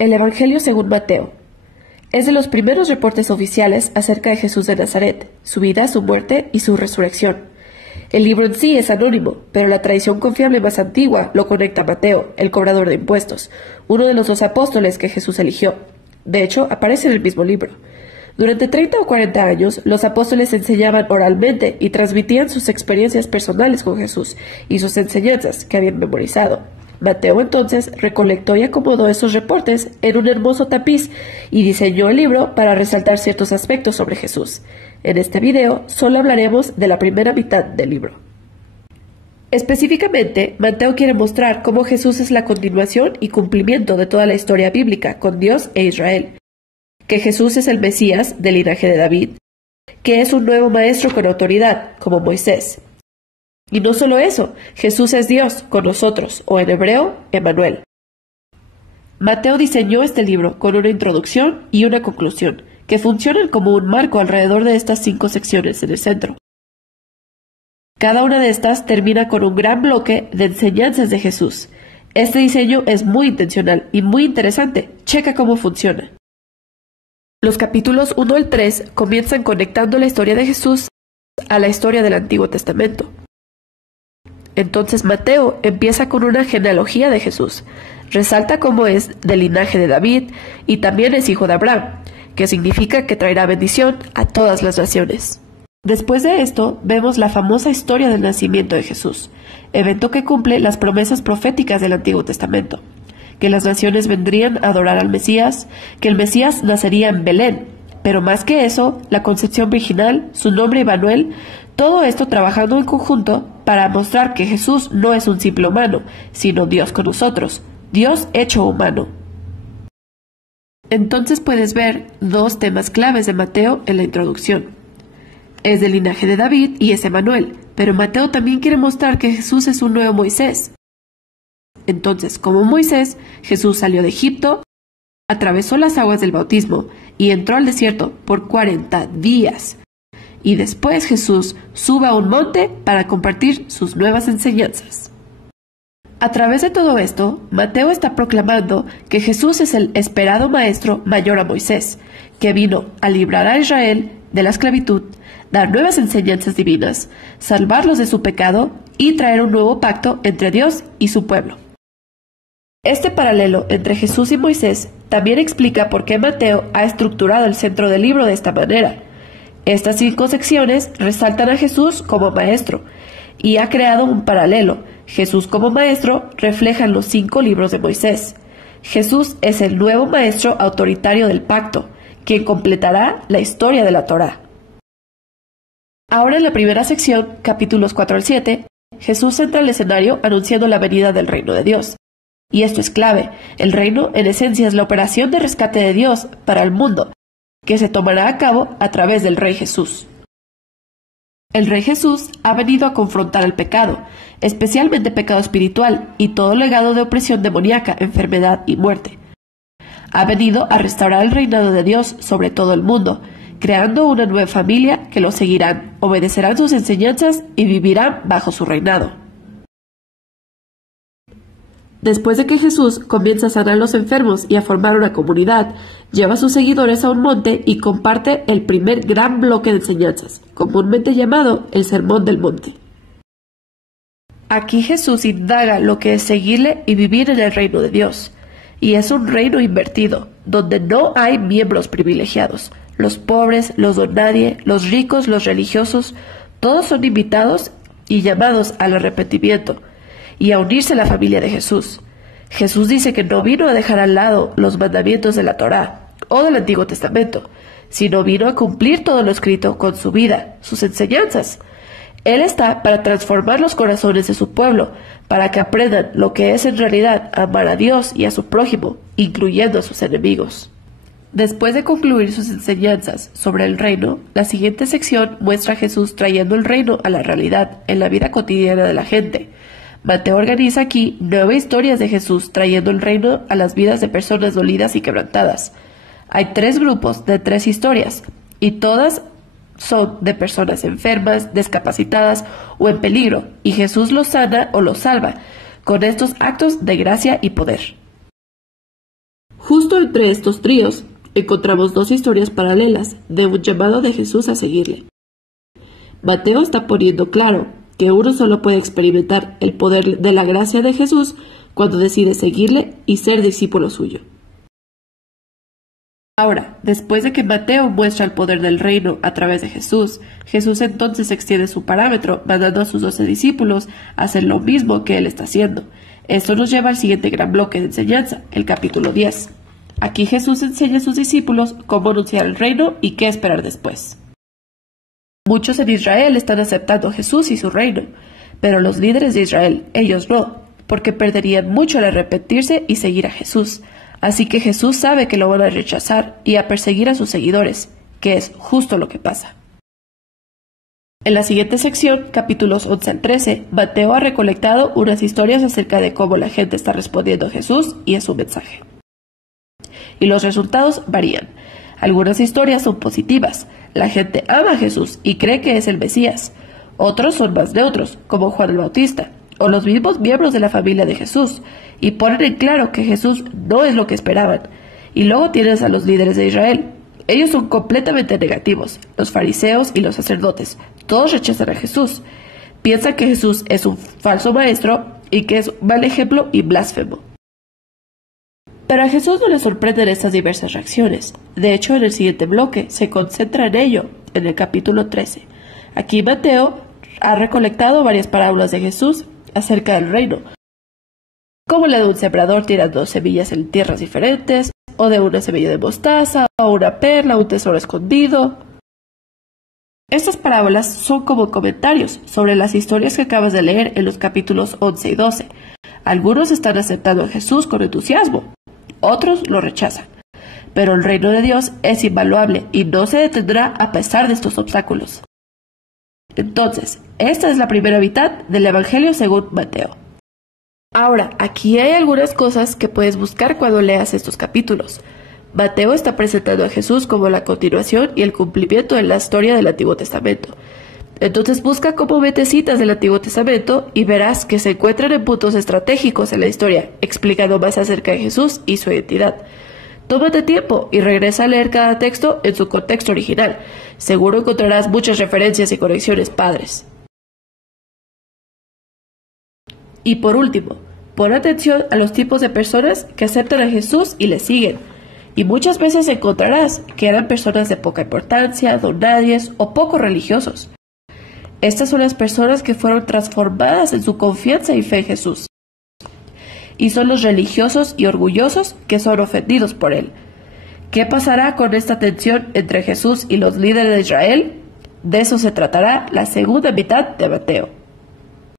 El Evangelio según Mateo. Es de los primeros reportes oficiales acerca de Jesús de Nazaret, su vida, su muerte y su resurrección. El libro en sí es anónimo, pero la tradición confiable más antigua lo conecta a Mateo, el cobrador de impuestos, uno de los 2 apóstoles que Jesús eligió. De hecho, aparece en el mismo libro. Durante 30 o 40 años, los apóstoles enseñaban oralmente y transmitían sus experiencias personales con Jesús y sus enseñanzas que habían memorizado. Mateo entonces recolectó y acomodó esos reportes en un hermoso tapiz y diseñó el libro para resaltar ciertos aspectos sobre Jesús. En este video solo hablaremos de la primera mitad del libro. Específicamente, Mateo quiere mostrar cómo Jesús es la continuación y cumplimiento de toda la historia bíblica con Dios e Israel, que Jesús es el Mesías del linaje de David, que es un nuevo maestro con autoridad, como Moisés. Y no solo eso, Jesús es Dios con nosotros, o en hebreo, Emmanuel. Mateo diseñó este libro con una introducción y una conclusión, que funcionan como un marco alrededor de estas 5 secciones en el centro. Cada una de estas termina con un gran bloque de enseñanzas de Jesús. Este diseño es muy intencional y muy interesante. Checa cómo funciona. Los capítulos 1 al 3 comienzan conectando la historia de Jesús a la historia del Antiguo Testamento. Entonces Mateo empieza con una genealogía de Jesús. Resalta cómo es del linaje de David y también es hijo de Abraham, que significa que traerá bendición a todas las naciones. Después de esto, vemos la famosa historia del nacimiento de Jesús, evento que cumple las promesas proféticas del Antiguo Testamento, que las naciones vendrían a adorar al Mesías, que el Mesías nacería en Belén, pero más que eso, la concepción virginal, su nombre Emmanuel, todo esto trabajando en conjunto para mostrar que Jesús no es un simple humano, sino Dios con nosotros, Dios hecho humano. Entonces puedes ver 2 temas claves de Mateo en la introducción. Es del linaje de David y es Emmanuel, pero Mateo también quiere mostrar que Jesús es un nuevo Moisés. Entonces, como Moisés, Jesús salió de Egipto, atravesó las aguas del bautismo y entró al desierto por 40 días. Y después Jesús sube a un monte para compartir sus nuevas enseñanzas. A través de todo esto, Mateo está proclamando que Jesús es el esperado maestro mayor a Moisés, que vino a librar a Israel de la esclavitud, dar nuevas enseñanzas divinas, salvarlos de su pecado y traer un nuevo pacto entre Dios y su pueblo. Este paralelo entre Jesús y Moisés también explica por qué Mateo ha estructurado el centro del libro de esta manera. Estas 5 secciones resaltan a Jesús como maestro y ha creado un paralelo. Jesús como maestro reflejan los 5 libros de Moisés. Jesús es el nuevo maestro autoritario del pacto, quien completará la historia de la Torá. Ahora en la primera sección, capítulos 4 al 7, Jesús entra al escenario anunciando la venida del reino de Dios. Y esto es clave. El reino, en esencia, es la operación de rescate de Dios para el mundo, que se tomará a cabo a través del Rey Jesús. El Rey Jesús ha venido a confrontar el pecado, especialmente pecado espiritual y todo legado de opresión demoníaca, enfermedad y muerte. Ha venido a restaurar el reinado de Dios sobre todo el mundo, creando una nueva familia que lo seguirán, obedecerán sus enseñanzas y vivirán bajo su reinado. Después de que Jesús comienza a sanar a los enfermos y a formar una comunidad, lleva a sus seguidores a un monte y comparte el primer gran bloque de enseñanzas, comúnmente llamado el Sermón del Monte. Aquí Jesús indaga lo que es seguirle y vivir en el reino de Dios, y es un reino invertido, donde no hay miembros privilegiados. Los pobres, los donadie, los ricos, los religiosos, todos son invitados y llamados al arrepentimiento y a unirse a la familia de Jesús. Jesús dice que no vino a dejar al lado los mandamientos de la Torá o del Antiguo Testamento, sino vino a cumplir todo lo escrito con su vida, sus enseñanzas. Él está para transformar los corazones de su pueblo, para que aprendan lo que es en realidad amar a Dios y a su prójimo, incluyendo a sus enemigos. Después de concluir sus enseñanzas sobre el reino, la siguiente sección muestra a Jesús trayendo el reino a la realidad en la vida cotidiana de la gente. Mateo organiza aquí 9 historias de Jesús trayendo el reino a las vidas de personas dolidas y quebrantadas. Hay 3 grupos de 3 historias, y todas son de personas enfermas, discapacitadas o en peligro, y Jesús los sana o los salva con estos actos de gracia y poder. Justo entre estos tríos, encontramos dos historias paralelas de un llamado de Jesús a seguirle. Mateo está poniendo claro que uno solo puede experimentar el poder de la gracia de Jesús cuando decide seguirle y ser discípulo suyo. Ahora, después de que Mateo muestra el poder del reino a través de Jesús, Jesús entonces extiende su parámetro, mandando a sus 12 discípulos a hacer lo mismo que él está haciendo. Esto nos lleva al siguiente gran bloque de enseñanza, el capítulo 10. Aquí Jesús enseña a sus discípulos cómo anunciar el reino y qué esperar después. Muchos en Israel están aceptando a Jesús y su reino, pero los líderes de Israel, ellos no, porque perderían mucho al arrepentirse y seguir a Jesús. Así que Jesús sabe que lo van a rechazar y a perseguir a sus seguidores, que es justo lo que pasa. En la siguiente sección, capítulos 11 al 13, Mateo ha recolectado unas historias acerca de cómo la gente está respondiendo a Jesús y a su mensaje. Y los resultados varían. Algunas historias son positivas. La gente ama a Jesús y cree que es el Mesías. Otros son más neutros, como Juan el Bautista, o los mismos miembros de la familia de Jesús, y ponen en claro que Jesús no es lo que esperaban. Y luego tienes a los líderes de Israel. Ellos son completamente negativos, los fariseos y los sacerdotes. Todos rechazan a Jesús. Piensan que Jesús es un falso maestro y que es un mal ejemplo y blasfemo. Pero a Jesús no le sorprenden estas diversas reacciones. De hecho, en el siguiente bloque se concentra en ello, en el capítulo 13. Aquí Mateo ha recolectado varias parábolas de Jesús acerca del reino, como la de un sembrador tirando semillas en tierras diferentes, o de una semilla de mostaza, o una perla, un tesoro escondido. Estas parábolas son como comentarios sobre las historias que acabas de leer en los capítulos 11 y 12. Algunos están aceptando a Jesús con entusiasmo, otros lo rechazan. Pero el reino de Dios es invaluable y no se detendrá a pesar de estos obstáculos. Entonces, esta es la primera mitad del Evangelio según Mateo. Ahora, aquí hay algunas cosas que puedes buscar cuando leas estos capítulos. Mateo está presentando a Jesús como la continuación y el cumplimiento de la historia del Antiguo Testamento. Entonces busca comúnmente citas del Antiguo Testamento y verás que se encuentran en puntos estratégicos en la historia, explicando más acerca de Jesús y su identidad. Tómate tiempo y regresa a leer cada texto en su contexto original. Seguro encontrarás muchas referencias y conexiones padres. Y por último, pon atención a los tipos de personas que aceptan a Jesús y le siguen. Y muchas veces encontrarás que eran personas de poca importancia, donadies o poco religiosos. Estas son las personas que fueron transformadas en su confianza y fe en Jesús. Y son los religiosos y orgullosos que son ofendidos por él. ¿Qué pasará con esta tensión entre Jesús y los líderes de Israel? De eso se tratará la segunda mitad de Mateo.